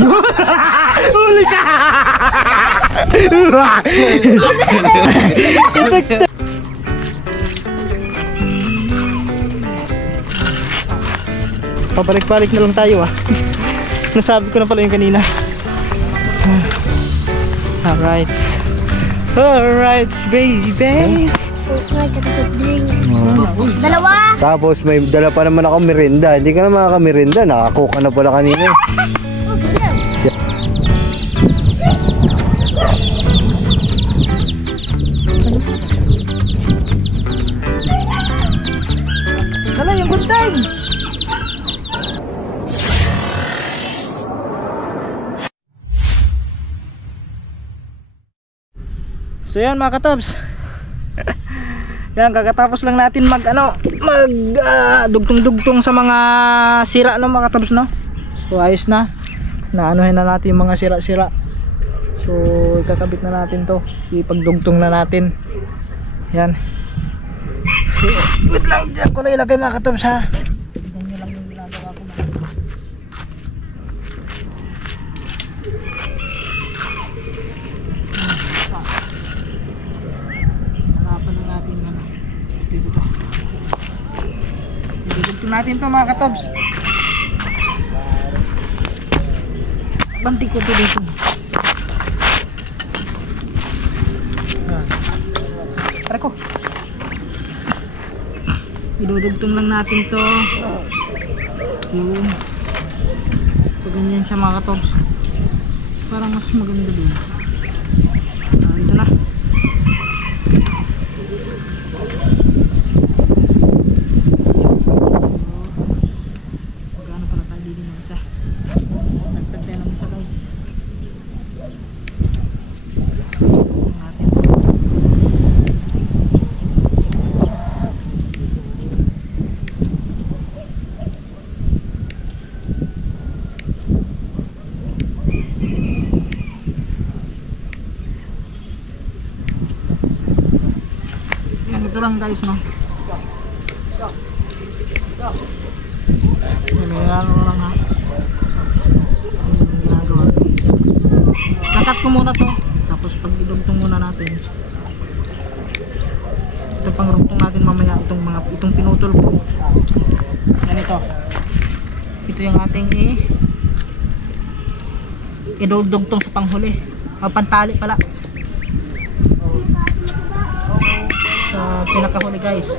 Huli ka! Pabalik-balik na lang tayo ah. Nasabi ko na pala yung kanina. Alright. Alright, baby. Dalawa. Tapos may dala pa naman ako merinda. Hindi ka na makaka-merinda. Nakakuha na pala kanina. Hala, yung guntay. So yan mga katabs. Yan, kakatapos lang natin mag dugtong-dugtong sa mga sira no mga katabs no. So ayos na. Naanuhin na natin yung mga sira-sira. So ikakabit na natin to. Ipagdugtong na natin. Yan. So, wait lang, dyan ko na ilagay mga katabs ha. Tignan nyo lang yung ginagawa ko mga katabs. Hanapan na natin ano. Dito to. Dugtong natin to mga katabs. Banti ko to dito. Tara ko. Idudugtong lang natin to. Yun. So ganyan siya mga katobs. Parang mas maganda dun. Ito na. Magkano pala tayo dito ng isa. Nagtag tayo ng isa guys. Natin. Ito lang guys no. Ano lang ha. Yung ginagawa. Kakat ko muna to. Tapos pag idugtong muna natin. Ito pang rugtong natin mamaya itong pinutol ko. Yan ito. Ito yung ating idudugtong sa panghuli. O pantali pala. Sa pinakahuli guys.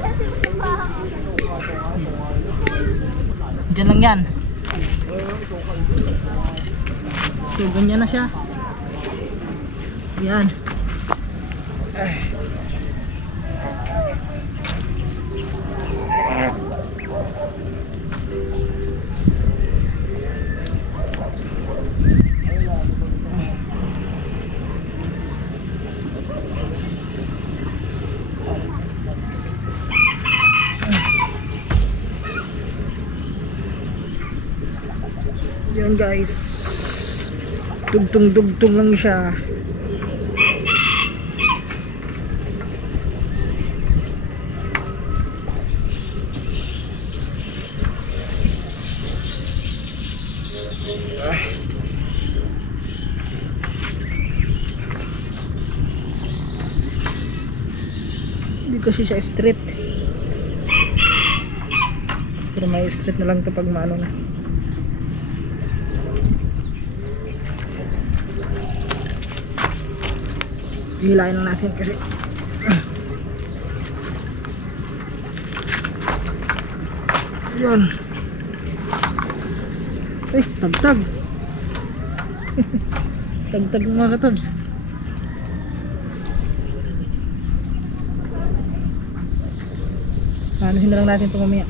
Diyan lang yan. So ganyan na siya. Yan. Yan guys, dugtong lang siya. Hindi kasi siya straight, pero may straight na lang ito pag maano na. Hilain lang natin kasi yun. Ay, tagtag. Tagtag mga katabs. Anuhin na lang natin ito mamaya.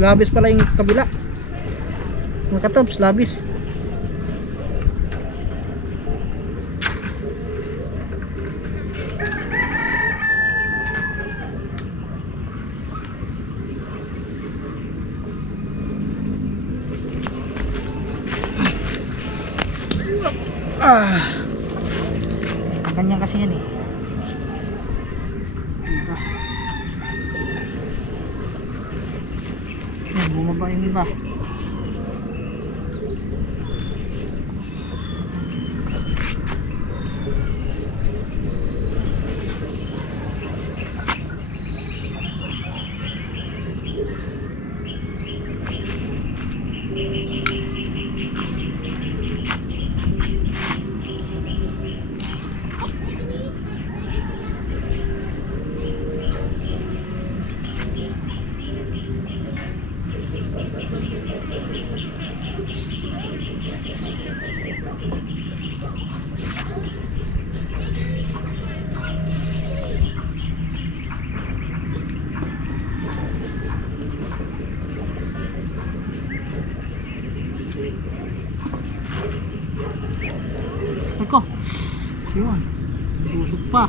Labis pala yung kabila. Mga katobs, labis. Ganyan kasi yan eh. Diba? Ayan, bumaba yung iba. Eko, yun, busog pa.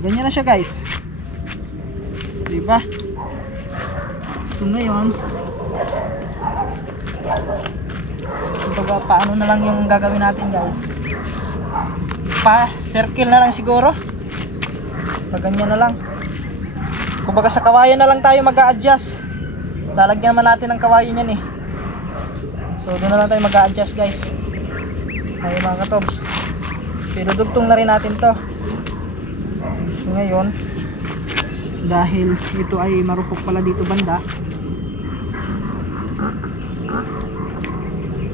Ganyan na siya guys, diba? So ngayon, kumbaga paano na lang yung gagawin natin guys, pa circle na lang siguro, pag ganyan na lang. Kumbaga sa kawayan na lang tayo mag-a-adjust, lalagyan naman natin ng kawayan yan eh. So doon na lang tayo mag-a-adjust guys. Ayun mga katobs, pinudugtong na rin natin to. So ngayon, dahil ito ay marupok pala dito banda,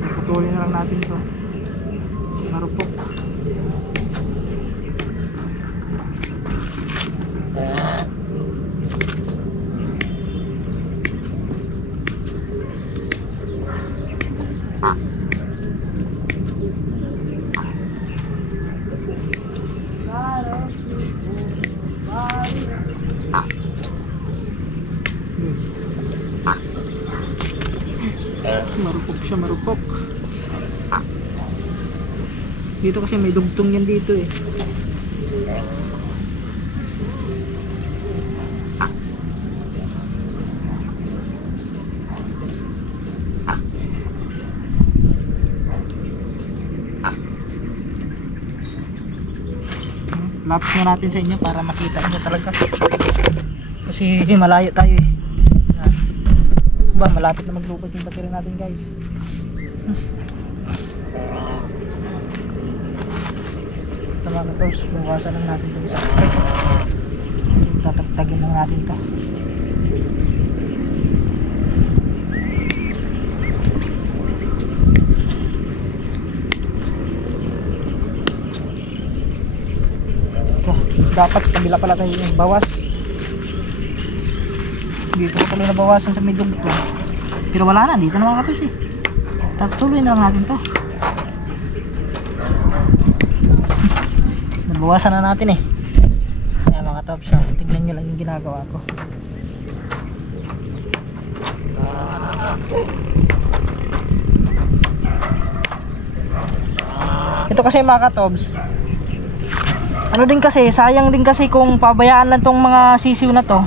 patuloy na lang natin to sa marupok. Marupok siya, marupok. Dito kasi may dugtong yan dito eh. Lapit nga natin sa inyo para makita nyo talaga. Kasi malayo tayo eh. Ba, malapit na maglupad yung battery natin guys. Ito mga katobs, bukasan lang natin ito isa. Tatagtagin lang natin ito. Dapat kabila pala tayo yung bawas. Dito ko pala nabawasan sa may dugtong. Pero wala na, dito na mga katobs eh. Tatuloy na lang natin to. Nabawasan na natin eh. Kaya mga katobs, tignan nyo lang yung ginagawa ko. Ito kasi mga katobs, ano din kasi, sayang din kasi kung pabayaan lang tong mga sisiw na to,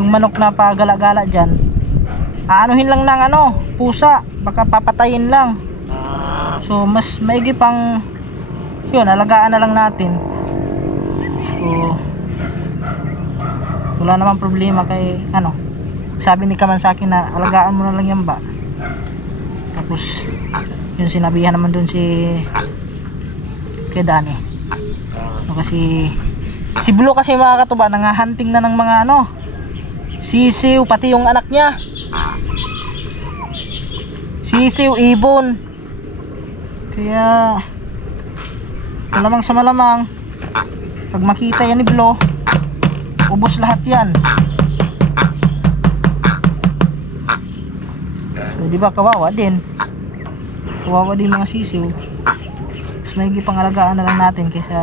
yung manok na pagala-gala dyan, aanuhin lang ng pusa, baka papatayin lang. So mas maigi pang yun, alagaan na lang natin. So wala namang problema kay ano, sabi ni Kaman sa akin na alagaan mo na lang yan ba. Tapos yung sinabihan naman dun si kay Dani, no, kasi si Blue kasi mga katuba nangahunting na ng mga ano, sisiw, pati yung anak niya sisiw, ibon. Kaya malamang sa malamang pag makita yan ni Blue, ubos lahat yan. So di ba kawawa din mga sisiw. Mas maigi pangalagaan na lang natin kaysa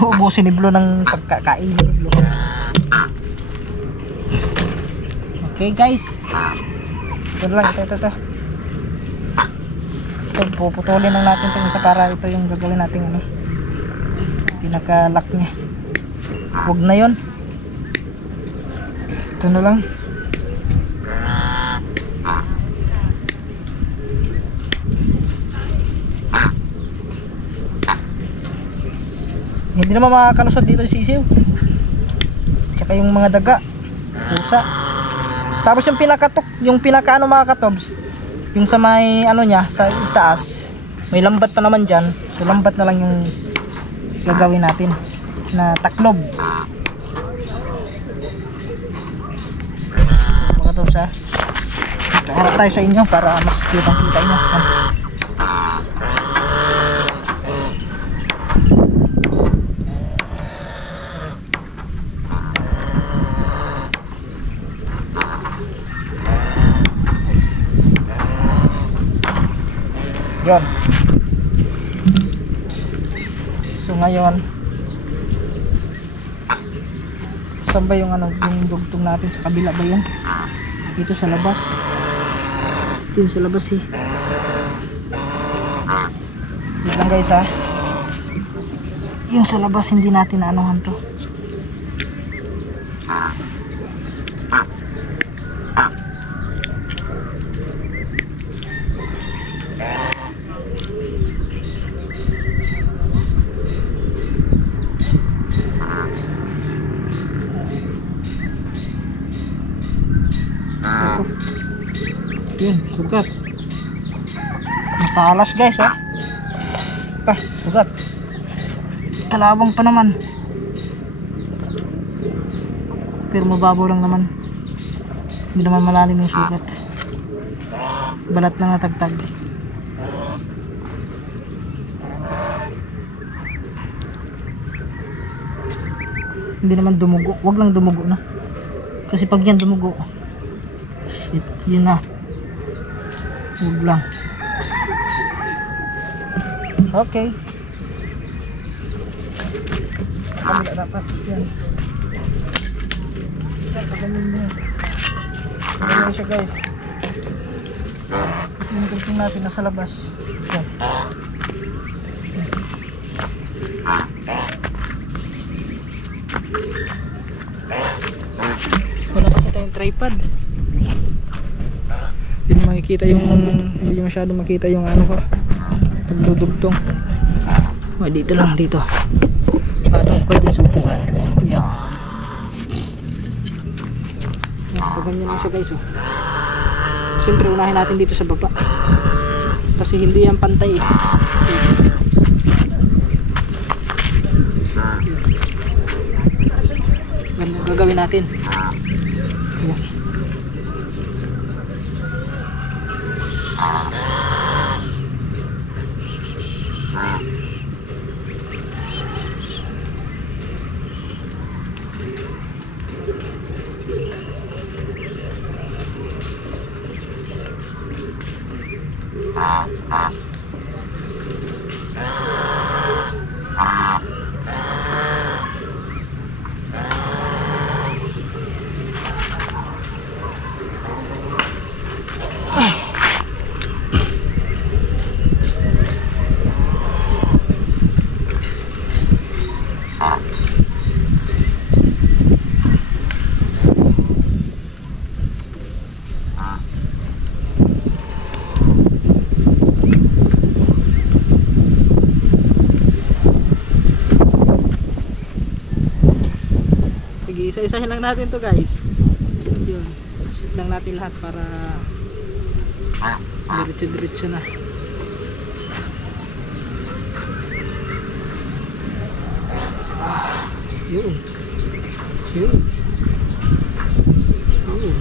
ubusin ni Blue ng pagkakain ni Blue. Okay guys, ito lang, ito puputulin lang natin itong isa para ito yung gagawin natin ano, pinaka-lock nya. Huwag na yun, ito na lang. Hindi naman makakalusot dito yung sisiw, tsaka yung mga daga, pusa. Tapos yung pinakatok, yung pinaka ano mga katobs, yung sa may ano nya, sa itaas, may lambat pa naman dyan. So lambat na lang yung gagawin natin na taklob. Mga katobs ha, harap tayo sa inyo para mas kitang kita nyo. Yun. So ngayon, saan ba yung ano, yung dugtong natin, sa kabila ba yun? Dito sa labas. Dito sa labas eh. Dito lang guys ha. Yung sa labas hindi natin naanuhan to. Yun, sugat. Matalas guys ha. Sugat. Kalabang pa naman. Pero mababaw lang naman. Hindi naman malalim yung sugat. Balat lang natagtag. Hindi naman dumugo. Wag lang dumugo na. Kasi pag yan dumugo, shit, yun na. Huwag lang. Okay. Kabila dapat. Yan. Pagamin mo. Pagamin siya guys. Kasi yung tingin natin nasa labas. Yan. Wala kasi tayong tripod. Hindi makikita yung, hindi masyado makita yung ano ko, pagdudugtong. Dito lang, dito patong ko din sa upuan. Yan. Paganyan lang siya guys oh. Siyempre unahin natin dito sa baba kasi hindi yan pantay eh. Yan ang gagawin natin. Yan. natin to guys. Yun. Shoot lang natin lahat para diretso-diretso na. Yun. Yun. Yun.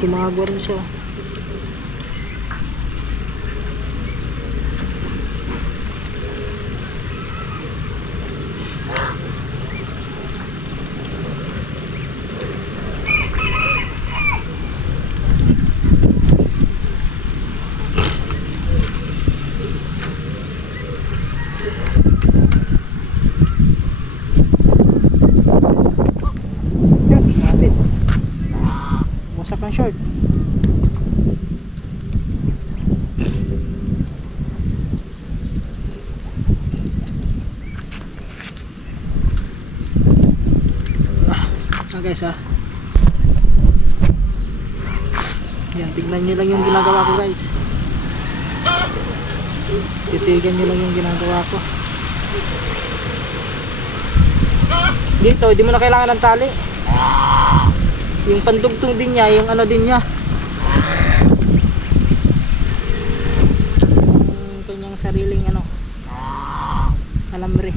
Tumago rin siya. Wasak ang short. Guys yan, tignan nyo lang yung ginagawa ko guys. Titigan nyo lang yung ginagawa ko dito. Hindi mo na kailangan ng tali. Yung pandugtong din niya, yung ano din niya, yung kanyang sariling ano, alambre.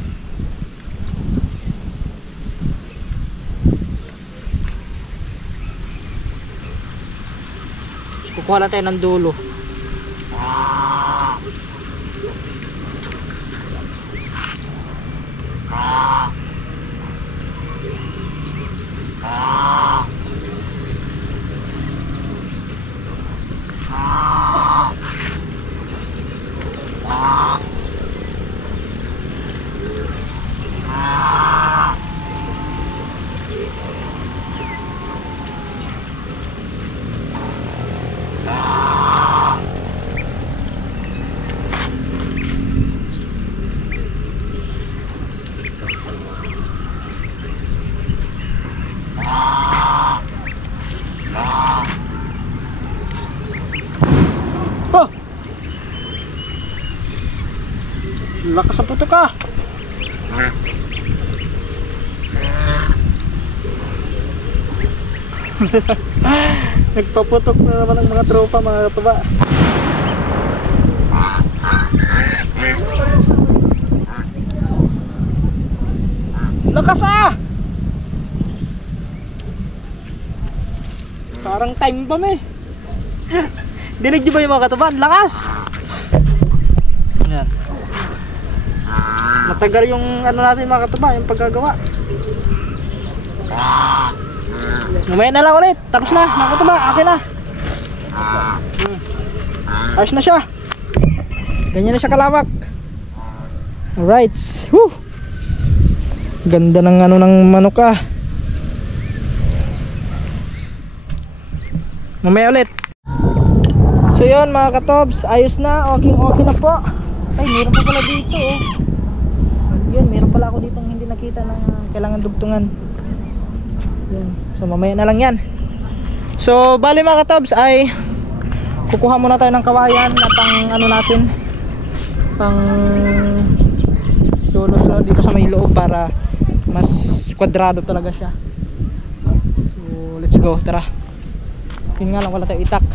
Kukuha lang tayo ng dulo. Oh! Lakas sa puto ka. Nagpaputok na naman ang mga tropa, mga katuba. Lakas ah! Parang time bomb eh. Dinig nyo ba yung mga katuba? Lakas! Ayan. Matagal yung ano natin mga katuba, yung paggagawa. Mamaya na lang ulit. Tapos na, mga katuba, akin na. Ayos na siya. Ganyan na siya kalawak. Alright. Woo! Ganda ng ano ng manok ah. Mamaya ulit. So yun mga katobs, ayos na, okay na po. Ay, meron pa pala dito oh. Yun, meron pala ako dito hindi nakita na kailangan dugtungan. Yun. So mamaya na lang yan. So bali mga katobs ay kukuha muna tayo ng kawayan na pang ano natin, pang tulos no, dito sa may loob para mas kwadrado talaga siya. So let's go, tara. Yun nga lang, wala tayo itak.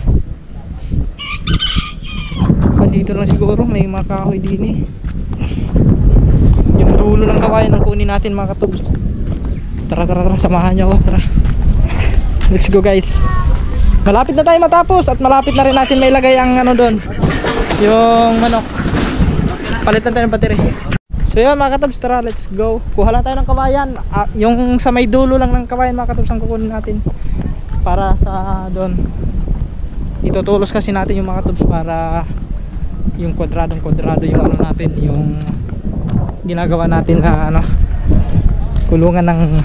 Dito lang siguro may mga kahoy din eh. Yung dulo ng kawayan ang kunin natin mga katubs. Tara, samahan nyo ako, tara. Let's go guys. Malapit na tayo matapos at malapit na rin natin may lagay ang ano doon, yung manok. Palitan tayo ng battery. So yun mga katubs, tara, let's go. Kuha lang tayo ng kawayan. Yung sa may dulo lang ng kawayan mga katubs ang kukunin natin para sa doon. Itutulos kasi natin yung mga katubs para yung kwadrado yung ano natin, yung ginagawa natin na ano, kulungan ng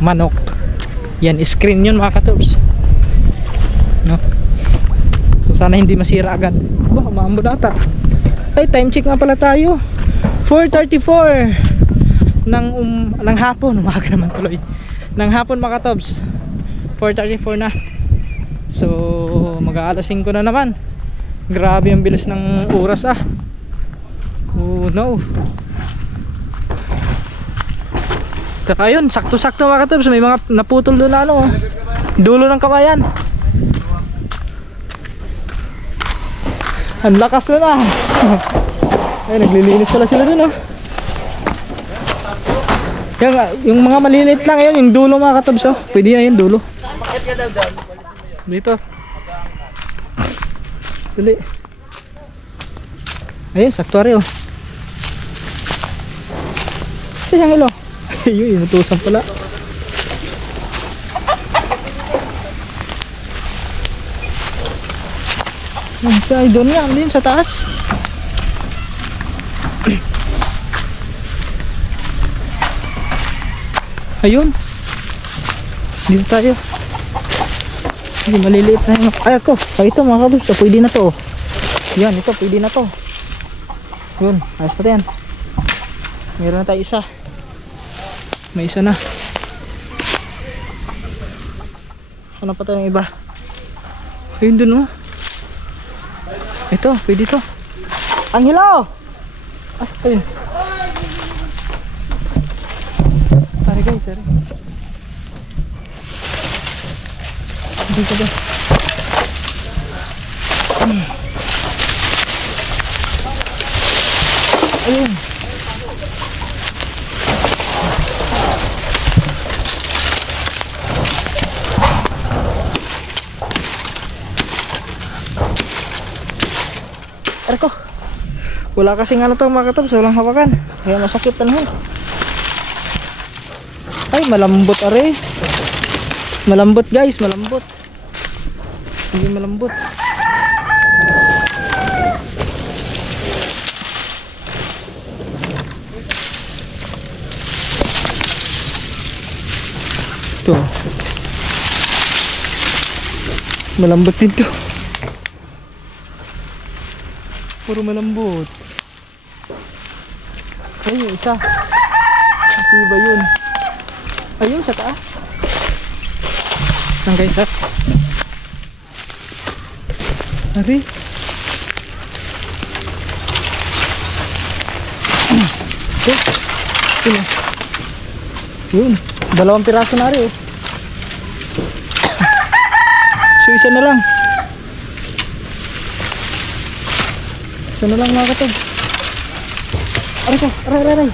manok. Yan, screen yun mga katubs, no? So sana hindi masira agad. Ba, maambod ata. Ay, time check nga pala tayo, 4:34 ng hapon. Umaga naman tuloy ng hapon mga katubs. 4:34 na. So So mag-aalas 5 na naman. Grabe ang bilis ng oras ah. Oh no. Saka yun, sakto-sakto mga katabs, may mga naputol doon na ano, dulo ng kawayan. Ang lakas na na. Ay, naglilinis pala sila doon oh. Yung mga maliliit lang yun, yung dulo mga katabs oh. Pwede yan yung dulo. Dito. Dali. Ayun, saktuari oh. Kasi siyang ilo. Ayun, inutusan pala. Ay, doon nga, din sa taas. Ayun. Dito tayo. Ay, maliliit na yung... Ay, ako. Ay, ito mga kabus. Pwede na to. Yan, ito. Pwede na to. Yun. Ayos pa yan. Meron na tayo isa. May isa na. Ano pa tayo ng iba? Ayun dun oh. Ito. Pwede to. Ang hilaw! Ah, ayun. Sorry guys, sorry. Dito ba? Ayun. Arko. Wala kasing ano to mga katabs, walang hawakan. Kaya masakit na lang. Ay, malambot are. Malambot guys, malambot. Hindi malambot. Ito. Malambot din to. Puro malambot. Ayun, isa. Kasi ba yun? Ayun, sa taas. Saan guys ha? Ari. Yun. Yun. Dalawang piraso na rin oh. So isa na lang. Isa na lang mga katog. Aray ko. Aray, aray, aray.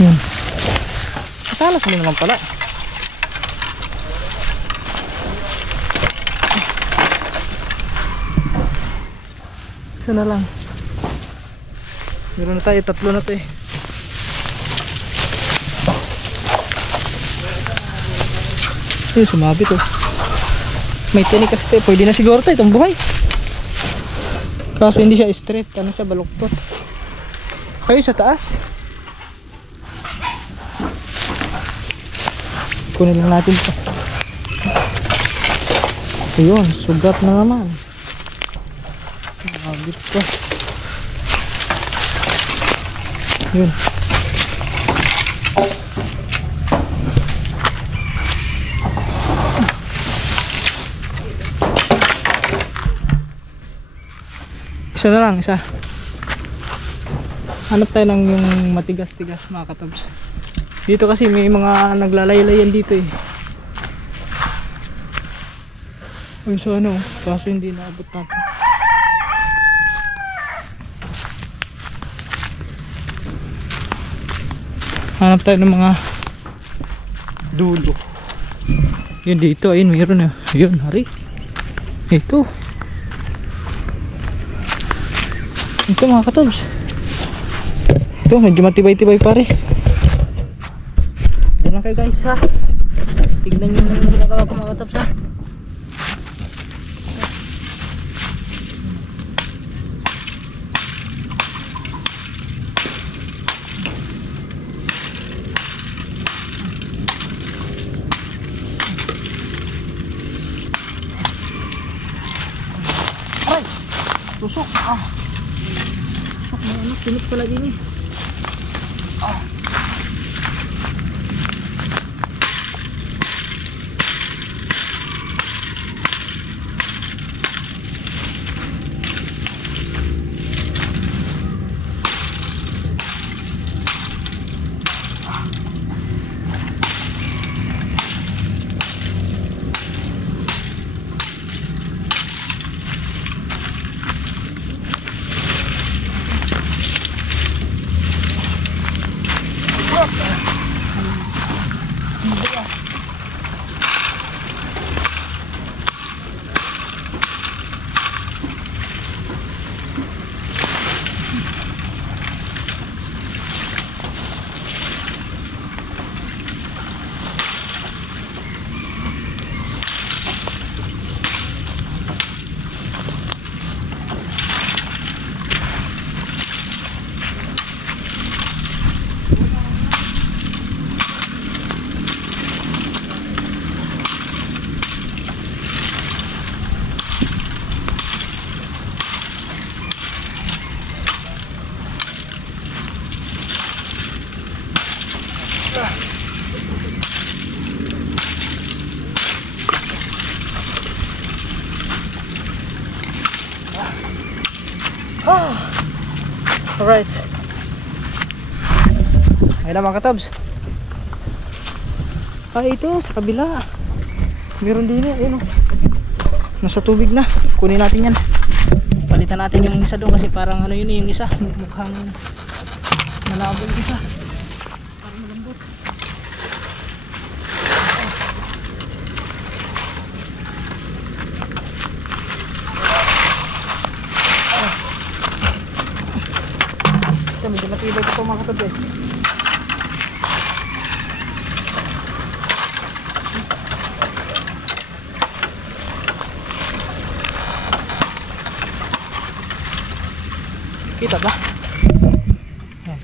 Yun. Matalas mo naman pala. Isa na lang. Meron na tayo, tatlo na to eh. Ayun, sumabit oh. May tinik kasi ito, pwede na siguro ito, itong buhay. Kaso hindi siya straight, ano siya, baluktot. Ayun, sa taas. Kunin lang natin ito. Ayun, sugat na naman. Sumabit ko. Yun. Isa na lang, isa. Hanap tayo ng yung matigas-tigas mga katabs. Dito kasi may mga naglalaylayan dito eh. Ayun so ano, kaso hindi naabot natin. Hanap tayo ng mga dulo. Yun dito, ayun mayroon na. Ayun, hari. Ito. Ito mga katabs. Ito, medyo matibay-tibay pare. Diyan lang kayo guys ha. Tignan nyo yung ginagawa ko mga katabs ha. Aray! Tusok! Ah! Tusok Ano, kinit pala din eh. Alright. Ayun na mga katabs. Ito sa kabila. Meron din eh. Ayun o. Nasa tubig na. Kunin natin yan. Palitan natin yung isa doon kasi parang ano yun eh. Yung isa. Mukhang malabo yung isa. Parang malambot. Medyo matibay ito mga katabi. Kita ba? Ayan.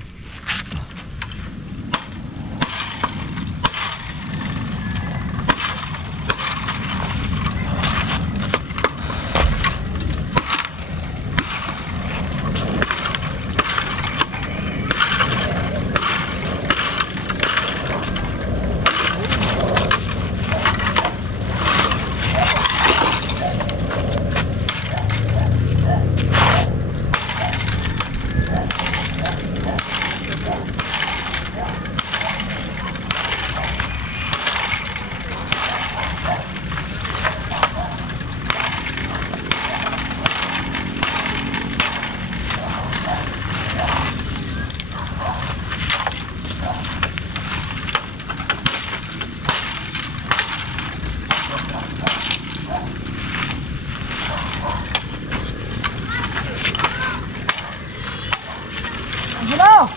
Hello!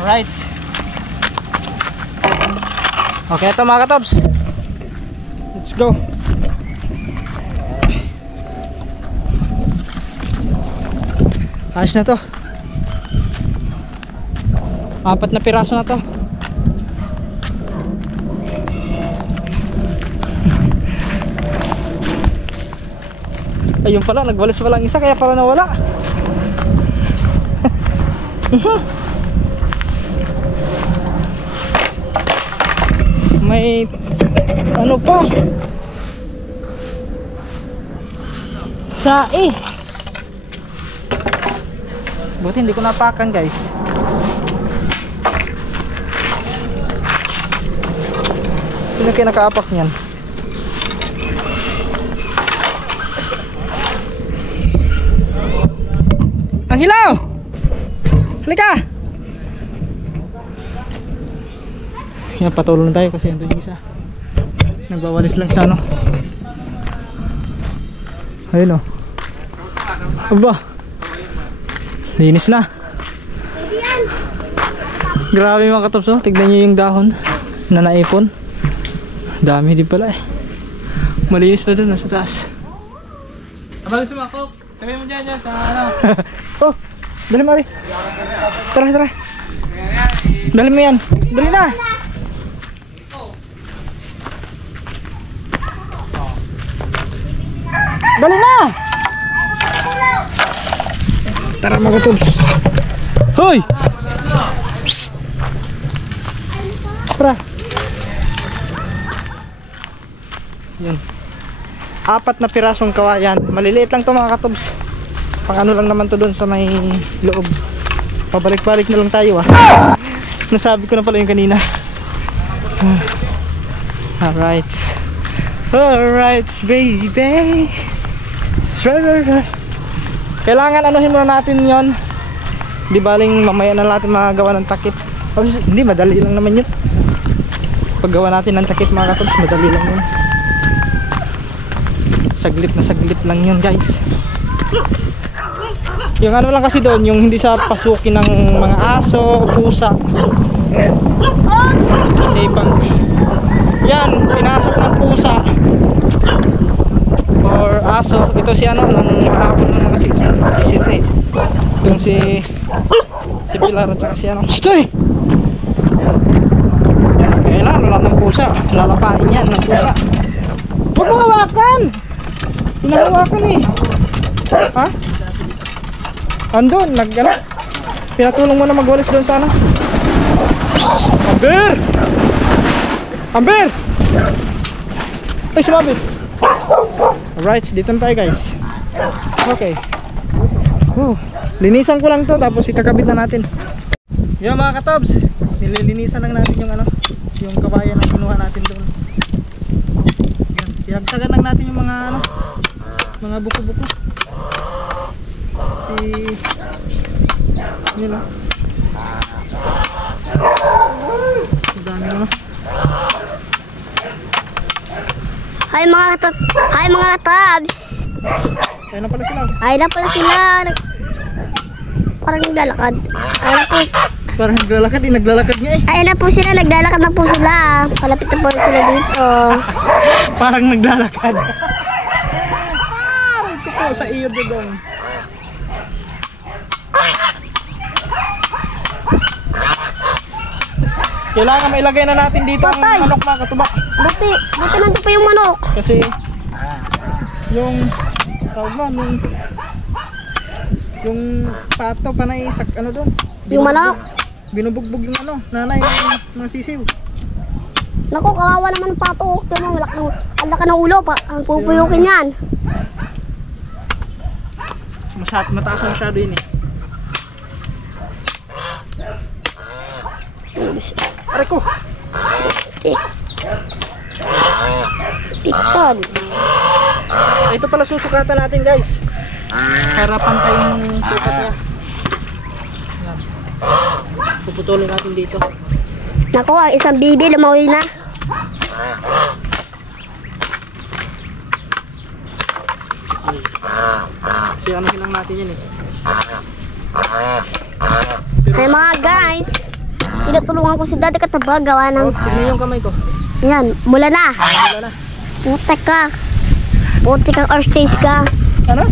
Alright. Okay, ito mga katobs. Let's go. Ayos na to. 4 na piraso na to. Ayun pala, nagwalis pala ang isa kaya pala nawala. May ano pa? Sae. Buti hindi ko napakan, guys. Sino kayo nakaapak niyan? Ang hilaw! Halika! Yan, patulong tayo kasi ito yung isa. Nagwawalis lang sa ano. Ayun o. Aba! Linis na. Grabe mga katops, oh. Tignan nyo yung dahon na naipon. Dami din pala eh. Malinis na dun, nasa taas. Abang sumakop. Sabi mo dyan sa ano. Oh, dali mo, Ari. Tara, tara. Dali mo yan. Dali na. Dali na. Tara mga katops. Hoy! Psst. Tara. Yan. 4 na pirasong kawayan. Maliliit lang to mga katobs. Pang ano lang naman to doon sa may loob. Pabalik-balik na lang tayo Nasabi ko na pala yung kanina. Alright. Alright baby. Kailangan anuhin muna natin yon. Di baling mamaya na natin magawa ng takip. Hindi, madali lang naman yun. Paggawa natin ng takip mga katobs, madali lang yun. Saglit na saglit lang yun, guys. Yung ano lang kasi doon, yung hindi sa pasukin ng mga aso, pusa. Kasi pang yan, pinasok ng pusa or aso. Ito si ano, nung mahapon ng mga sisiti. Yung si Pilar at saka si ano. Stoy! Kailangan wala ng pusa. Lalapain yan ng pusa. Huwag mo hawakan! Hinahawakan eh. Ha? Andun, ano? Pinatulong mo na magwalis doon sa ano. Amber! Amber! Ay, sumabit. Alright, dito na tayo guys. Okay. Linisan ko lang to, tapos ikakabit na natin. Yung mga katobs, nililinisan lang natin yung ano, yung kawayan na kinuha natin doon. Pinagsagan lang natin yung mga ano, mga buko-buko. Yun o. Ang dami naman. Hi mga katabs. Ayun na pala sila. Ay na pala sila. Parang naglalakad. Ay na po. Parang naglalakad, naglalakad nga eh. Ay na po sila, naglalakad na po sila. Palapit na po sila dito. Parang naglalakad. Ito po sa iyo doon. Kailangan mailagay na natin dito ang Patay. manok mga katubak. Buti nandito pa yung manok. Kasi yung tawag mo, yung pato panaisak ano doon. Yung manok. Binubugbog yung ano, nanay ng mga sisiw. Naku, kawawa naman ng pato. Tignan mo, ang laki ng ulo pa. Ang pupuyukin yan. Mataas na masyado yun eh. Aray ko! Piton. Ito pala susukatan natin guys. Para pantay yung sukat niya. Yan. Puputulin natin dito. Naku, ang isang bibi lumawi na. Kasi ano lang natin yan eh. Ay mga guys, tinutulungan ko si Daddy Kataba gawa ng... Tignan yung kamay ko. Yan, mula na. Wala na. Putek ka. Putek kang orstage ka. Ano?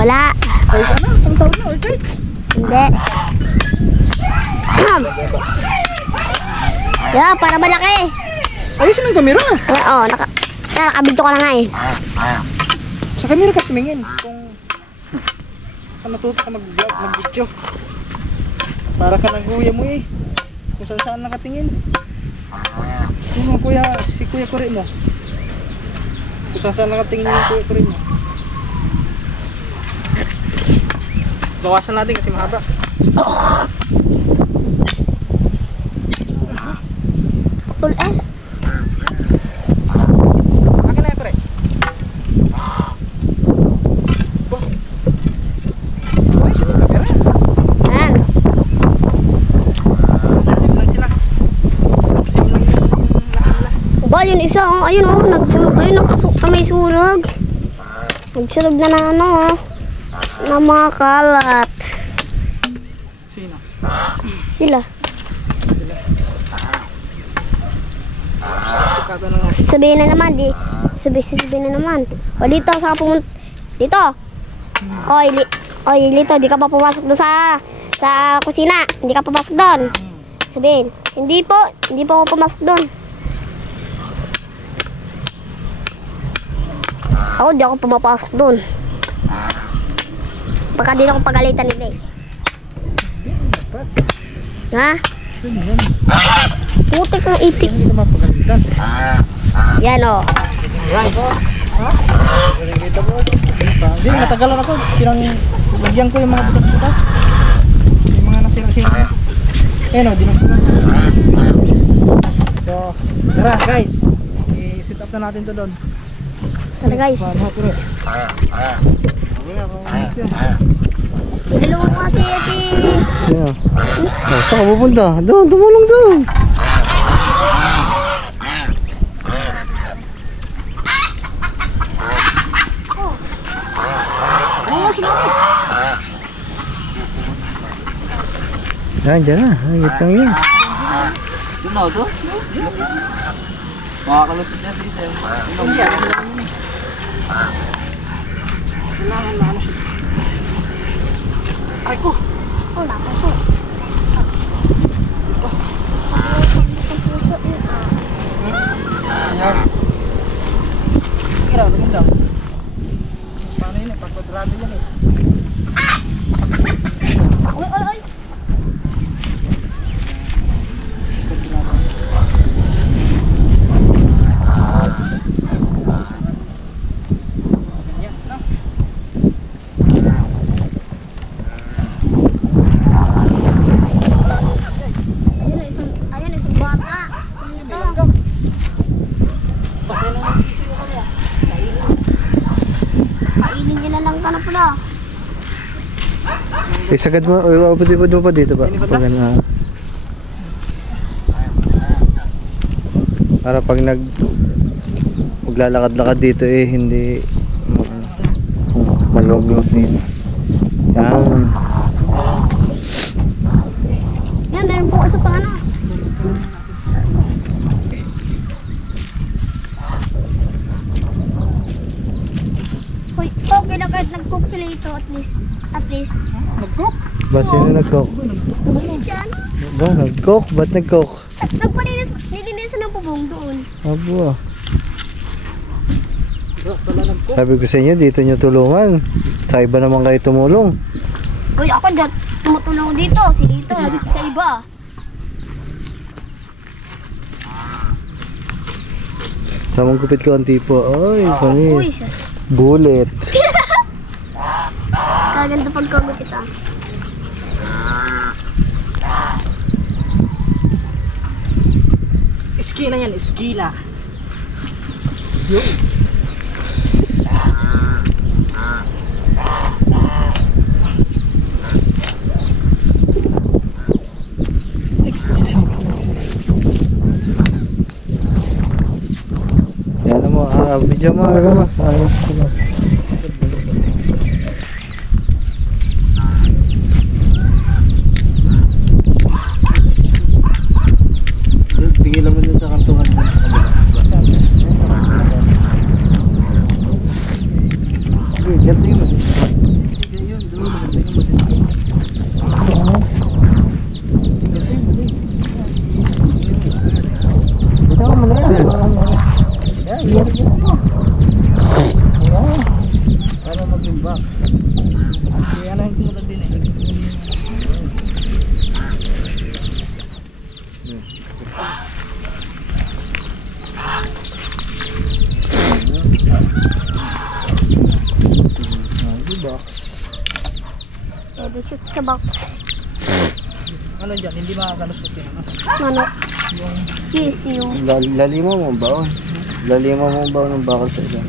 Wala. Ay ano? Ang tawag na orchard? Hindi. Yan, para malaki. Ayusin ang kamera. Oo, nakabinto ka na nga eh. Sa kamera ka tumingin. Kung matuto ka mag-vlog, mag-video. Para ka ng kuya mo eh. Kung saan saan nakatingin. Yung mga kuya, si kuya kuri mo. Kung saan saan nakatingin yung kuya kuri mo. Bawasan natin kasi mahaba. Putol eh. Akin na yan kuri. Ay, sino ka pera? Yan. Sim lang sila. Sim lang yung laki nila. Ba, yun isa oh. Ayun oh. Ayun may sunog. Nagsunog na ano oh. Na mga kalat. Sino? Sila. Sukatan na nga. Sabihin na naman, sabihin na naman. O dito, saan ka pumunta? Dito. Oy, Lito, di ka pa pumasok doon sa kusina. Hindi ka papasok doon. Sabihin, hindi po ako pumasok doon. Ako, di ako pumapasok doon. Baka di ako pagalitan nila eh. Ha? Putik ng itik. Hindi ka mapagalitan. Yan o. Rice. Ha? Hindi, matagalan ako. Lagyan ko yung mga butas-butas. Yung mga nasira-sira. Ayun o, dinagdagan. So, tara guys. I-set up na natin to doon. Tara guys. Ilulungan ko kasi si... Yeah. Oh, saan ka pupunta? Doon, tumulong doon. Yan, dyan na. Ang gitang yun. Doon na ito? Makakalusot niya si Isel. Hindi, kailangan na ano siya. Ay ko! Wala pa po. Ayan. Kira, lagyan daw. Paano yun eh? Pagpadrado yan eh. Ay! Ganyan, no? Ayun, isang bata. Dito. Bakit naman sisiyo ka niya? Kainin niyo na lang ka na pala. Isagad mo, putipod mo pa dito ba? Pag ano. Para pag maglalakad-lakad dito eh, hindi malog-log dito. Yan. Yan, meron po isa pang ano. Hoy, okay na kahit nag-cook sila ito at least. Nag-cook? Ba, sino nag-cook? Gusto dyan. Ba, nag-cook? Ba't nag-cook? Nilinisan ng bubong doon. Abo. Wala nag-cook. Sabi ko sa inyo, dito nyo tulungan. Sa iba naman kayo tumulong. Hoy, ako dyan. Tumutulong ako dito. Si Lito, sa iba. Tamang gupit ko ang tipo. Ay, Uy, panit. sis. Bullet. Kaganda pagkagot kita. Iskina yan, iskina. Yan mo, video mo. Tigilan mo dun sa kantungan dun sa kabila. Okay, ganti mo. Yun, doon, ganti mo. Ito mo na. Yan, yan. Para mag-imbak. Kaya na yung tumulad din eh. Shoot sa box. Ano dyan? Hindi makakalusot yun. Ano? Sisiw. Lalima mo ang baon. Lalima mo ang baon ng bakal sa ilang.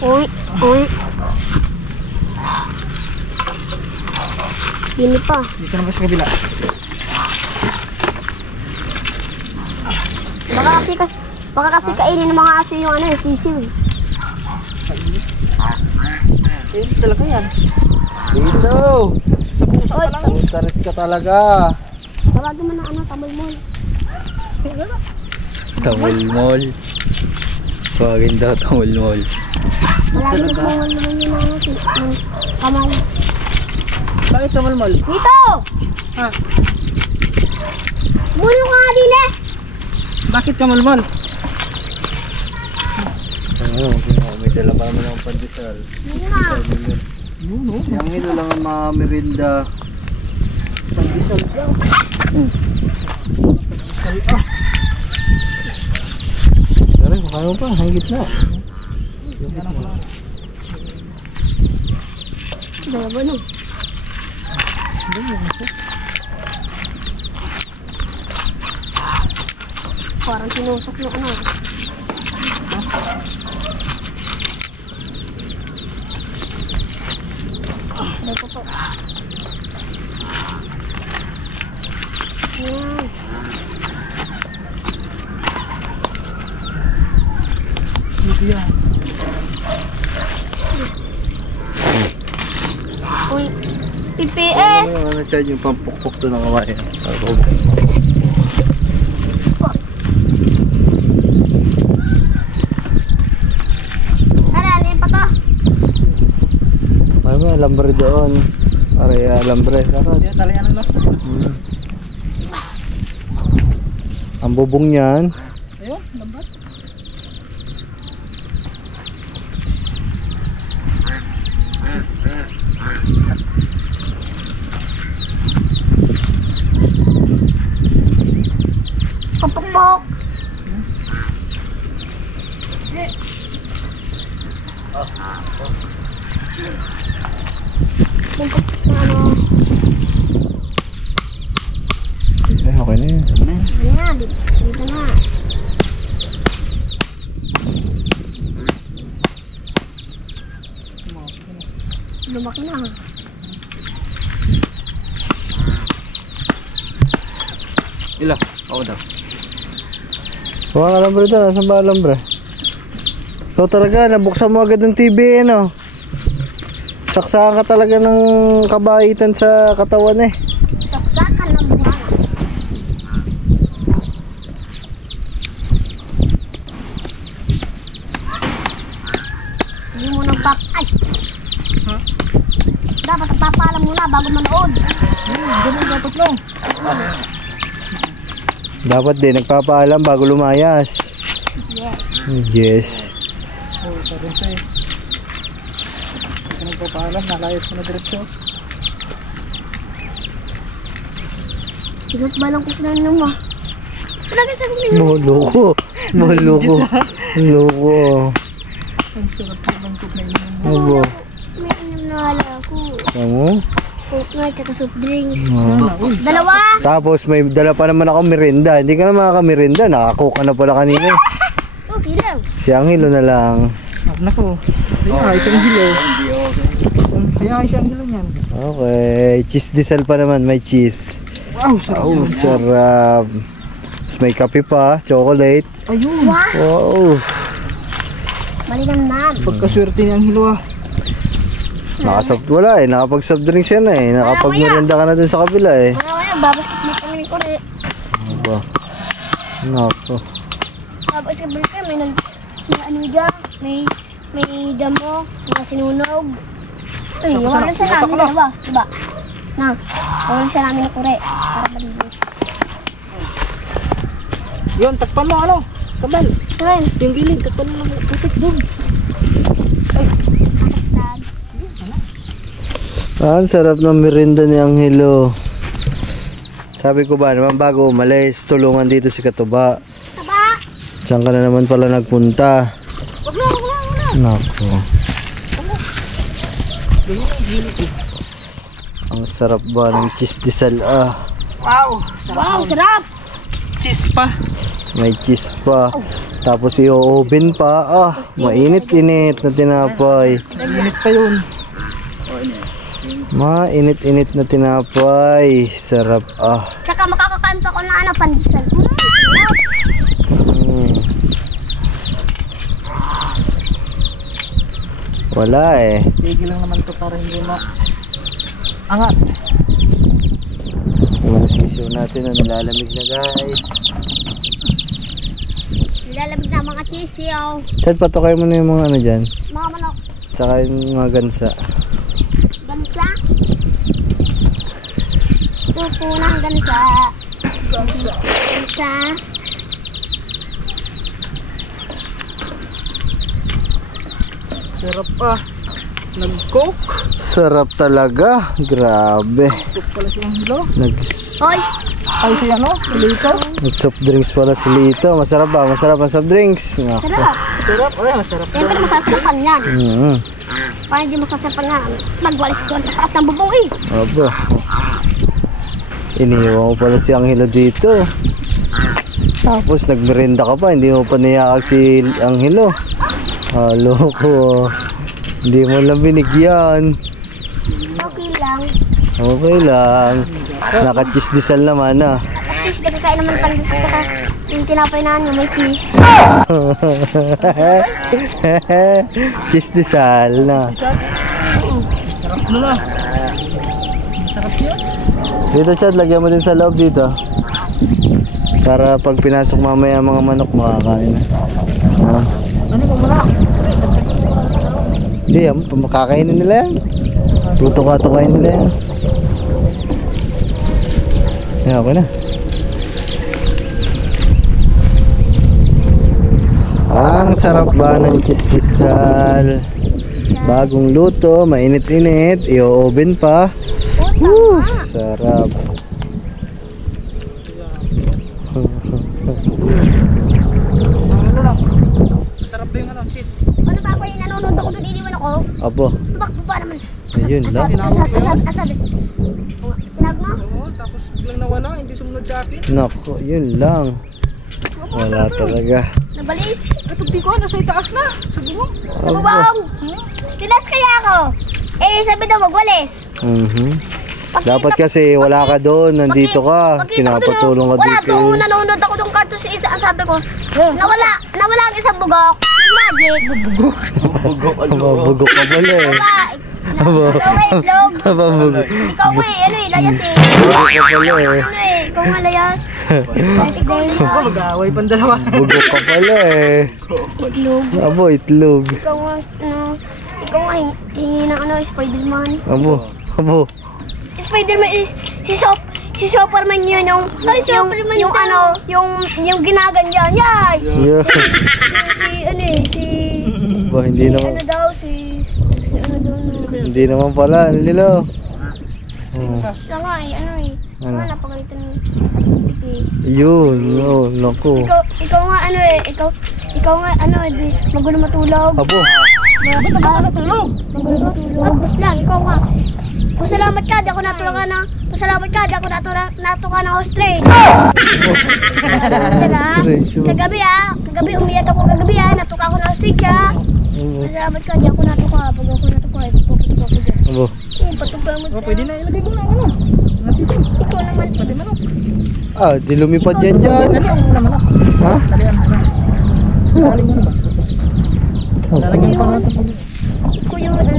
Uy. Yun pa. Dito naman sa kabila. Baka kasi kainin ng mga aso yung ano, yung sisiw. Eh, talaga yan. Dito! Sa pusa pa lang. Taris ka talaga. Tawagin mo na ano, tamol-mol. Tamulmol. Tawagin daw tamulmol. Malagi nagmumol naman yung mga kamay. Bakit tamalmal? Dito! Ha? Bulo ka nga din eh! Bakit kamalmal? Ano, may dala pa naman ang pandesal. Yun na. Yun, no? Yung hilo lang ang mga merinda. Pandesal daw. Pandesal ah. Pero kaya mo pa, hangit na. Dalawa no. Parang tinusok na ano. Dito po. Ayan. Yan. Uy, pipi eh. Ano siya yung pampukpok to ng kamay. Ano pa to? May alambre doon. Aray, alambre. Yan, talian lang. Ang bubong niyan. Ayun, lambat. Kapukpok. Ano? Okay na yun. Ayan, dito na. Lumaki na. Ila, ako daw. Huwag ang alambre doon. Nasaan ba alambre? So talaga, nabuksan mo agad ng TV no? Saksakan ka talaga ng kabaitan sa katawan eh. Saksakan ng buwan. Hindi mo ay! Ha? Dapat nagpapaalam muna bago manood. Ganun dapat lang. Dapat din, nagpapaalam bago lumayas. Yes. Yes. Oh, isa rin siya eh. Hindi ka nagpapaalam, nalayas mo na diretso. Sigat ba lang kung sinanin mo? Talaga sabi niyo. Moloko. Moloko. Moloko. Ang sarap yung bangkot na inom mo. Abo. May inom na hala ako. Tamo? Coke na tsaka soft drinks. Sana, uy. Dalawa! Tapos may dala pa naman ako merinda. Hindi ka na makaka-merinda. Nakakook ka na pala kanina. Oh, hilaw. Si Angelo na lang. Ah, nako. Kaya isang hilo. Kaya isang hilo niyan. Okay. Cheese diesel pa naman. May cheese. Wow, sarap. Oh, sarap. Tapos may kape pa. Chocolate. Ayun. Wow. Malinamnam. Pagkaswerte niyang hilo ah. Wala eh. Nakapag-soft drinks yan eh. Nakapag-merinda ka na dun sa kabila eh. Kaya babasket mo kami ni Kore. Aba. Nako. Babasket mo kami. May ano dyan. May damo. Mga sinunog. Ay, wala sa namin. Diba? Diba? Na. Wala sa namin ni Kore. Para malinis. Yun, takpan mo ano? Kabal. Ayun. Yung gilid, takpan mo lang. Putik doon. Tag. Ang sarap ng merinda ni Angelo. Sabi ko ba naman bago umalis, tulungan dito si Katuba. Taba. Saan ka na naman pala nagpunta? Wag na. Nako. Ang sarap ba ng cheese disal ah. Wow! Wow, sarap! Cheese pa. May cheese pa. Tapos i-oven pa ah. Mainit-init na tinapay. Init pa yun. Mainit-init na tinapay. Sarap ah. Tsaka makakakain pa ko na ano, pandesal. Sarap! Wala eh. Tigil lang naman to para hindi angat. Yung mga sisiyo natin na nilalamig na guys. Nilalamig na mga sisiyaw. Chad, patukay mo na yung mga ano dyan. Mga manok. Tsaka yung mga gansa. Gansa. Tupo ng gansa. Gansa. Sarap pa. Nag-coke. Sarap talaga. Grabe. Coke pala siyang hilo. Hoy! Ay si ano? Lito. Nag-soft drinks pala si Lito. Masarap ba? Masarap ang soft drinks. Naku. Sarap. Sarap. Ay, masarap. Siyempre masasapan yan. Mm. Paano hindi masasapan yan? Magwalis doon sa taas ng bubong eh. Aba. Iniwan ko pala si Anghelo dito. Tapos nagmerenda ka pa. Hindi mo pa niyakag si Anghelo. Halo ko. Hindi mo lang binigyan. Okay lang. Okay lang. Naka-cheese disal naman ah. At least nagkakain naman pandesal saka yung tinapay na nyo may cheese. Cheese disal na. Sarap na lang. Sarap yun. Dito Chad, lagyan mo din sa loob dito. Para pag pinasok mamaya ang mga manok makakain na. Ano ba muna? Hindi, makakainin nila yan. Tutuka-tukain nila yan. Yan, okay na. Ang sarap ba ng cheese disal? Bagong luto, mainit-init, i-oven pa. Woo, sarap. Ano lang? Masarap ba yung ano? Cheese? Ano ba ako yung nanonood ako doon iniwan ako? Apo, Tumakbo pa naman. ayun lang. Asad. Tinag mo? Oo, tapos biglang nawala. Hindi sumunod sa akin. Naku, yun lang. Wala talaga. Nabalis. Ito di ko, nasa itaas na. Sa bubong. Sa bubong. Tinas kaya ako. Eh, sabi daw magwalis. Dapat kasi wala ka doon, nandito ka. Pinapatulong ka Wala dito. doon, nanonood ako doon karto sa isa. Ang sabi ko, nawala ang isang bugok. Magic. Mabugok ka pala eh. Ikaw nga itlog. Mabugok. Ikaw nga ano eh, layas eh. Mabugok ka pala eh. Ano eh, ikaw nga layas. Ikaw Oh, layas. mag-aaway pang dalawa. Bugok ka pala eh. Itlog. Abo, itlog. Ikaw nga, ikaw nga hingi ng ano, Spiderman. Abo. Spiderman is, si Superman yun yung, yung ano, yung ginaganyan. Yay! Yeah. Si ano eh, Ba, hindi naman. ano daw, si ano daw, Hindi naman pala, Lilo. siya nga eh, ano eh. Ano? Ano, napagalitan ng stick eh. Yun, yun, naku. Ikaw nga ano eh, ikaw nga ano eh, magulo matulog. Abo. Ba't ka matulog? Magulo matulog. Tapos lang, ikaw nga. Pasalamat ka, di ako natulungan ng, pasalamat ka, di ako natuka ng ostrich. Kagabi umiyak ako kagabi natuka ako ng ostrich Pasalamat ka, di ako natuka. Pag ako natuka, ipaputok ako dyan. Abo. Patupa mo Oh, pwede na ilagay mo na ano. Nasisin. Ikaw naman. Pati manok. Ah, di lumipad yan dyan. Talihan mo na manok. Ha? Talihan mo na. Talihan mo na ba? Lalagyan pa naman ito. Ikaw yung ano,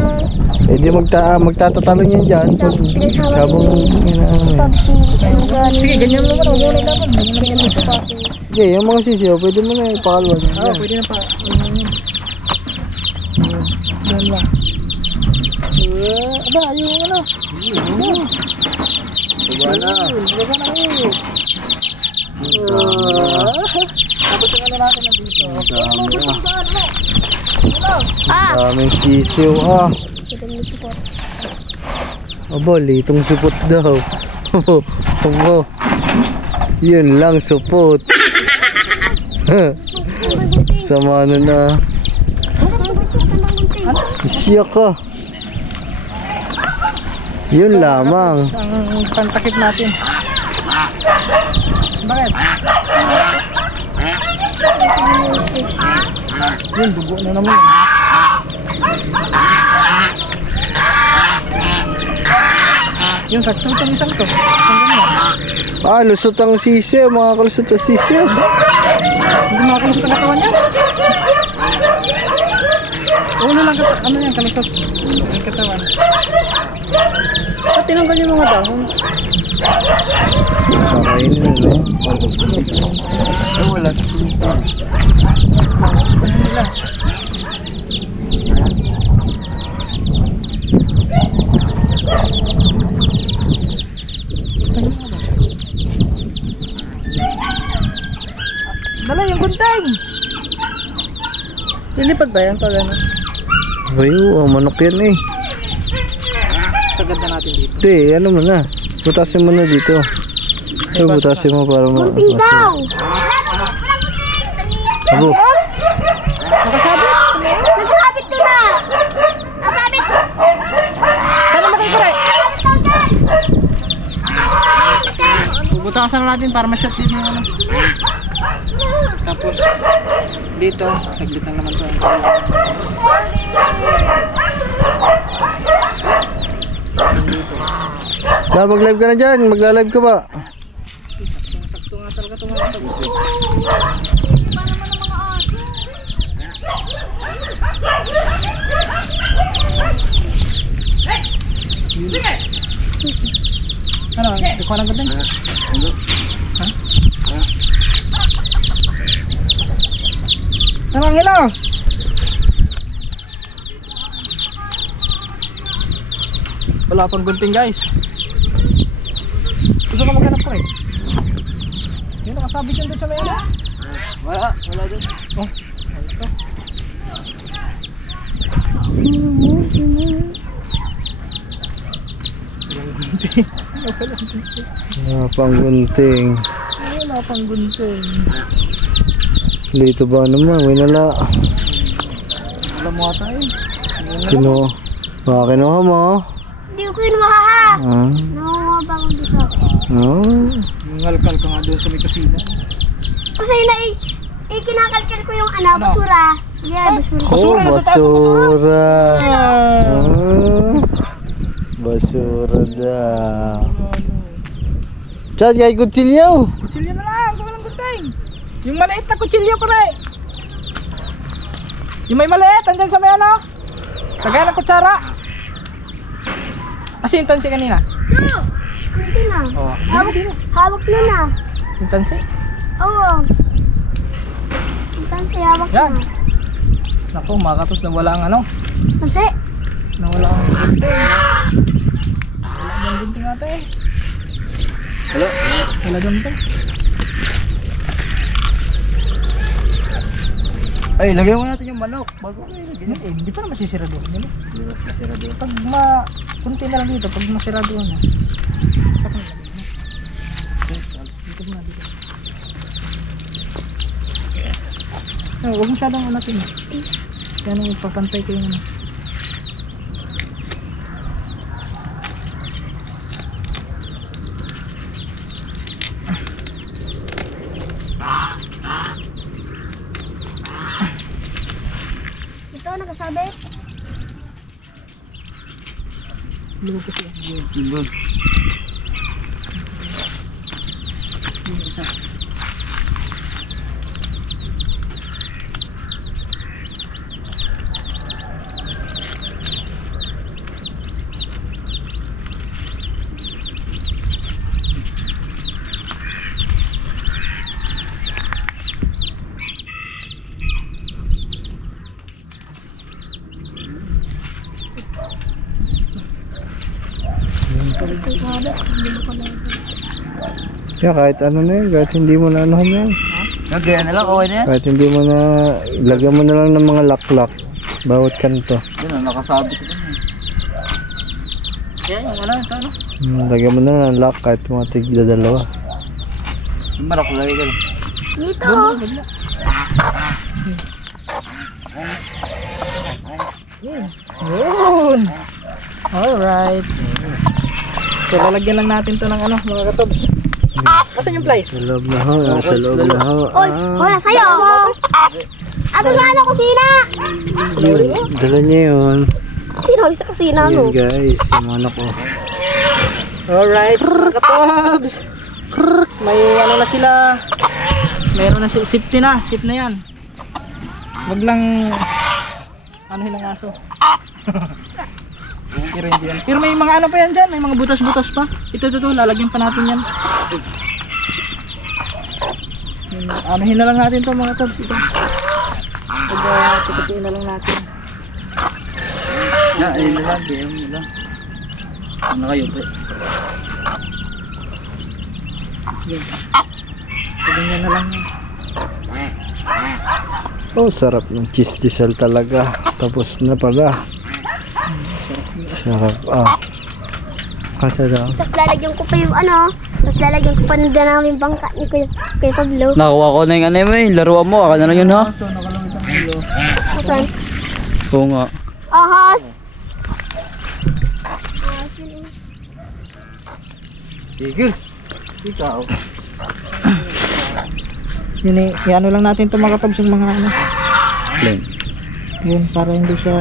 Eh di magtatatalon yan dyan. Habang pag si, ano galing. Sige, ganyan mo naman. Huwag mo na ilaban. Ganyan mo sa Sige, yung mga sisiyo, pwede mo na ipakalwan. Oo, pwede na pa. Yan lang. Aba, yung ano. Diba na? Diba na eh. Tapos yung ano natin nandito. Daming sisiyo ah. Ganyan yung support. Aba, litong supot daw. Abo. Yun lang, supot. Sama na. Siya ka. Yun lamang. Ang pantakip natin. Bakit? Yun, dugo na naman. Yung sakto itong isang to. Lusot ang sisiw. Mga kalusot ang sisiw. Hindi makalusot ang katawan niya. Ulo lang ano yan, kalusot. Ang katawan. Tinanggal yung mga dahon. Kakainin nila. Wala. Dala yung gunting. Lilipad ba yan pag ano? Manok yan eh. Sagad na natin dito. Hindi, ano mo na. Butasin mo na dito. Ito, butasin mo para Gunting daw. Abo. Nakasabit? Nakasabit din na. Nakasabit. Sana makikira. Bubutasan na natin para ma-shot din yung ano. Tapos dito, saglit lang naman to. Mag-live ka na dyan. Magla-live ka ba? Sakto nga talaga ito mga katagos. Ano? Ikaw ng gunting? Ha? Ano ang ilaw? Wala pang gunting guys. Gusto ka maghanap ko eh. Yung nakasabit yan doon sa may ano? Wala doon. Oh, ito. Walang gunting. Wala pang gunting. Wala pang gunting. Dito ba naman? Winala. Wala mo ata eh. Kinuha mo? Hindi ko kinuha ha. Ah. Nakuha ba ako dito? Ngalkal ka nga doon sa may kasina. Kasi kinakalkal ko yung basura. Yeah, basura. Basura na sa taas ng basura. Basura daw. Diyan, kay kutsilyo. Kutsilyo na lang, kung walang gunting. Yung maliit na kutsilyo ko rin. Yung may maliit, andyan sa may ano. Lagay ng kutsara. Kasi yung tansi kanina. So, hindi na. Oo. Hawak na na. Yung tansi. Oo. Tansi, hawak Yan. na. Naku, makatos na wala ang ano. Tansi. Nawala ang gunting. Wala ang gunting ate. Hello? Wala gunting. Ay, lagyan mo natin yung manok. Bago ko ilagyan. Hindi pa na masisirado. Hindi masisirado. Pag kunti na lang dito, pag masirado na. Saka na lang. Dito muna, dito. Huwag masyadong natin. Kaya nang ipapantay ko yung ano. Ito, nagkasabit. Lugo ko siya. Yung isa. Yeah, kahit ano na yun, kahit hindi mo na ano na yan. Nagaya na lang, okay na yan. Kahit hindi mo na, lagyan mo na lang ng mga lock-lock. Bawat kanto. Yun, nakasabi ko dun eh. Yan, yung ano, ito ano. Lagyan mo na lang ng lock kahit mga tigla dalawa. Yung manok, lagay ka lang. Dito. Yun. Alright. So lalagyan lang natin to ng ano mga katobs. Asan yung plies? Sa loob na ho. Sa loob na ho. Oy, wala sa'yo. Ato sa ano, kusina. Dala niya yun. Sinuli sa kusina, Yan no? guys, yung ano ko. Alright, mga katobs. May ano na sila. Meron na safety na. Safe na yan. Wag lang anuhin ng aso. Pero hindi yan. Pero may mga ano pa yan dyan. May mga butas-butas pa. Ito. Lalagyan pa natin yan. Anuhin na lang natin to mga katobs. Ito. Tututuin na lang natin. Ayun na lang, game nila. Ano kayo po? Ganyan na lang yan. Oh, sarap ng cheese diesel talaga. Tapos na pala. Sarap. Kasa daw. Tapos lalagyan ko pa yung ano. Tapos lalagyan ko pa ng namin bangka ni Kuya Pablo. Nakuha ko na yung ano mo laruan mo. Aka na lang yun ha. So nakalawit ang ulo. Asan? Oo nga. Ahas. Eagles. Ikaw. Yun ano lang natin to mga katobs yung mga ano. Plain. Yun para hindi siya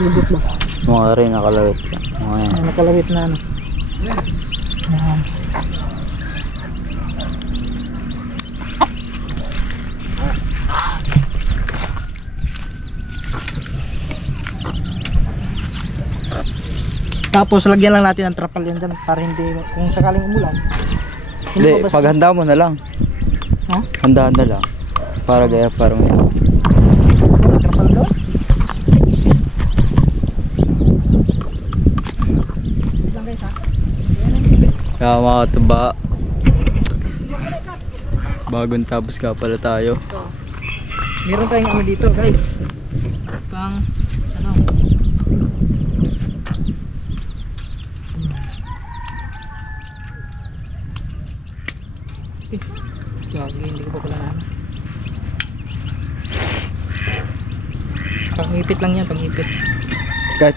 lubot ba. Mga rin nakalawit. Mga yan. Nakalawit na ano. Yan. Tapos lagyan lang natin ng trapal yan dyan para hindi, kung sakaling umulan. Hindi, mabasa. paghanda mo na lang. Ha? Handaan na lang. Para gaya parang yan. Trapal doon? Lang guys ha. Kaya mga tuba. Bagong tapos ka pala tayo. Meron tayong ano dito guys. Pang ano. Gagi, hindi ko pa pala na. Pangipit lang yan, pangipit. Kahit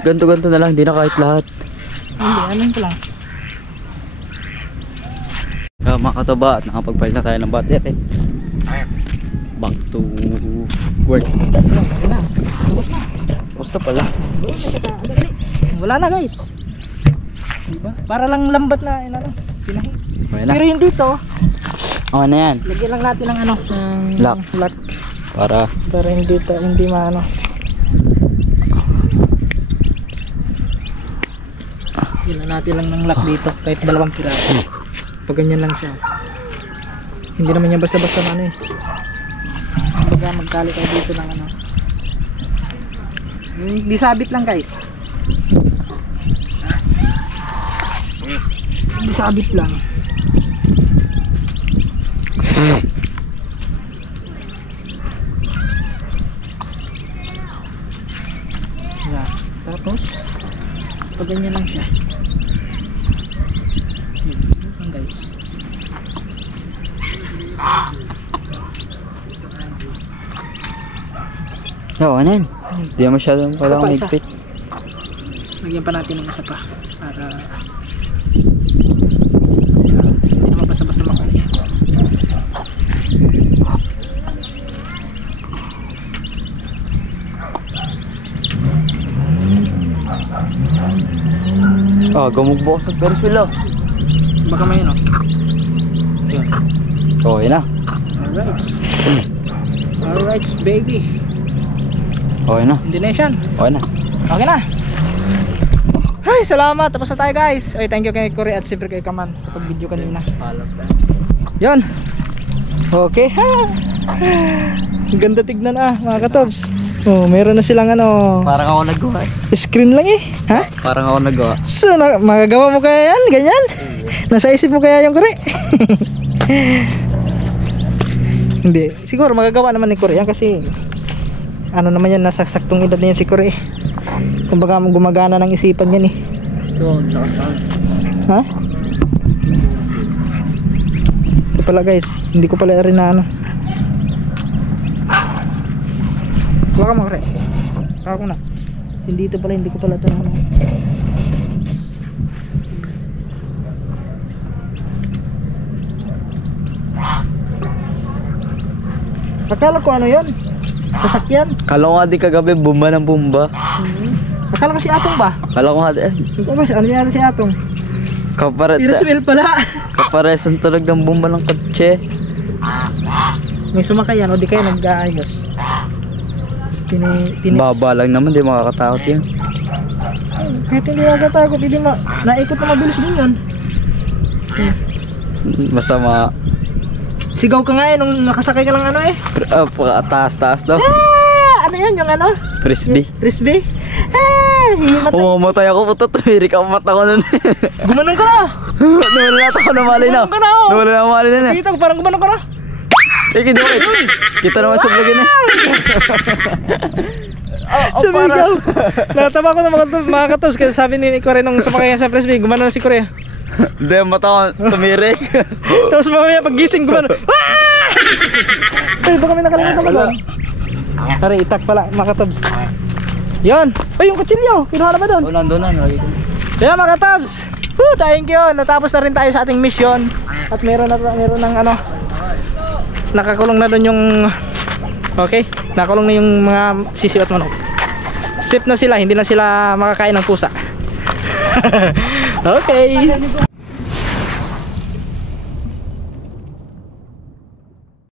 ganto-ganto na lang, hindi na kahit lahat. Hindi, anong ko lang. Kaya mga katuba at nakapagpalit na tayo ng battery. Back to work. Ayun na, tapos na. Basta pala. Wala na guys. Diba? Para lang lambat na, yun ano, pinahin. Okay na. Pero yung dito, Okay na yan. lagyan lang natin ng ano, ng Lock. Para hindi maano. Lagyan natin lang ng lock dito, kahit 2 piraso. Pag ganyan lang siya. Hindi naman yan basta-basta na ano eh. Kumbaga magtali tayo dito ng ano. Di sabit lang guys. Di sabit lang. Yan. Tapos pag ganyan lang siya. Yan guys. okay na yan. Hindi na masyadong palang Isa pa, isa. higpit. Lagyan pa natin ng isa pa para hindi naman basta-basta makali. Gamugbukas ng Ferris wheel oh. Baka may ano. Yan. Okay na. Alright baby. Okay na. Indonesian. Okay na. Okay na. Ay, salamat. Tapos na tayo guys. Ay, thank you kay Corey at siyempre kay Kaman sa pag-video kanina. Yon. Okay. Ganda tignan mga katobs. Oh, meron na silang ano, Parang ako nagawa. screen lang eh. Ha? Parang ako nagawa. So, magagawa mo kaya yan? Ganyan? Nasa isip mo kaya yung Corey? Hindi. Siguro magagawa naman ni Corey yan kasi ano naman yan, nasa saktong edad na yan si Corey. Kumbaga gumagana ng isipan yan eh. So, nakasan. Ha? Ito pala guys, hindi ko pala rin na ano. Huwag ka mo Corey. Ako na. Hindi ito pala, hindi ko pala ito na ano. Akala ko ano yun? Sasakyan. Kala ko nga di kagabi, bumba ng bumba. Akala ko si Atong ba? Kala ko nga di, Hindi ko ba ano yan si Atong? kapares, Will pala. kapares ng tulog ng bumba ng kotse. May sumakay yan o di kayo nag-aayos. Baba lang naman, di makakatakot yun. Kahit hindi nagtatakot, hindi naikot na mabilis din yun. Masama. Sigaw ka nga eh nung nakasakay ka lang ano eh. Taas-taas daw. Ano yan yung ano? Frisbee. Frisbee? Himatay. Umamatay ako, puto. Tumirik ako mata ko nun. Gumanong ka na. Nawala na ako na mali na. Gumanong ka na oh. Nawala na mali na. Kita ko parang gumanong ka na. Hindi ko. Kita naman sa vlog na. Sumigaw. Natama ko na mga katos kasi sabi ni Korea nung sumakay sa Frisbee, gumanong na si Korea. Hindi, mata ko tumirik. Tapos mamaya pagising gumanong. Ay, baka may nakalimutan ka ba? Tara, itak pala mga katabs. Yun. Ay, yung kutsilyo. Kinuha na ba doon? Nandun na. Ayan mga katabs. Thank you. Natapos na rin tayo sa ating mission. At meron ng ano. Nakakulong na doon yung okay. Nakakulong na yung mga sisiw at manok. Safe na sila. Hindi na sila makakain ng pusa. Okay.